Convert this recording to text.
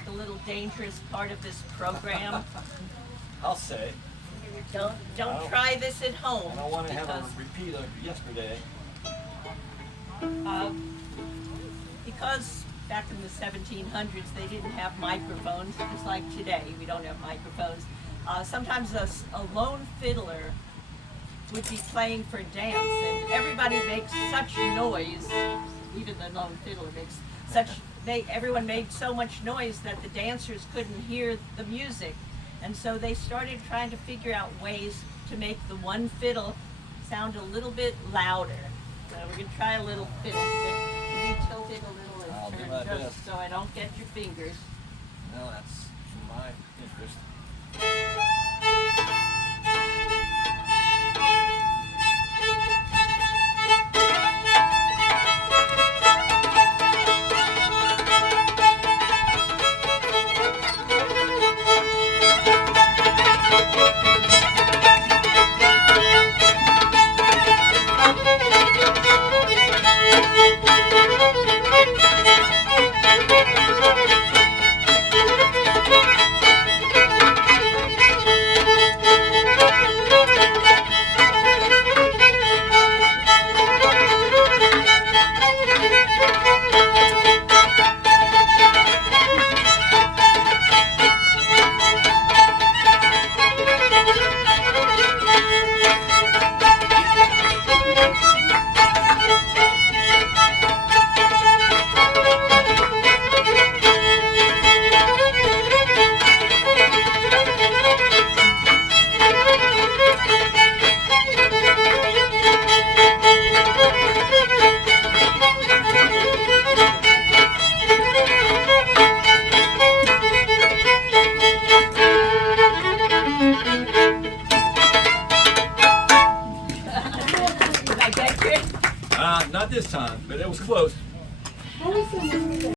like a little dangerous part of this program. I'll say. Don't try this at home. I don't want to have a repeat of yesterday. Because back in the 1700s they didn't have microphones, just like today we don't have microphones. Sometimes a lone fiddler would be playing for dance, and everybody makes such noise. Even the lone fiddler makes everyone made so much noise that the dancers couldn't hear the music, and so they started trying to figure out ways to make the one fiddle sound a little bit louder. So we're gonna try a little fiddle stick. Can you tilt it a little I'll and do turn my just best. so I don't get your fingers? No, that's my interest. Not this time, but it was close.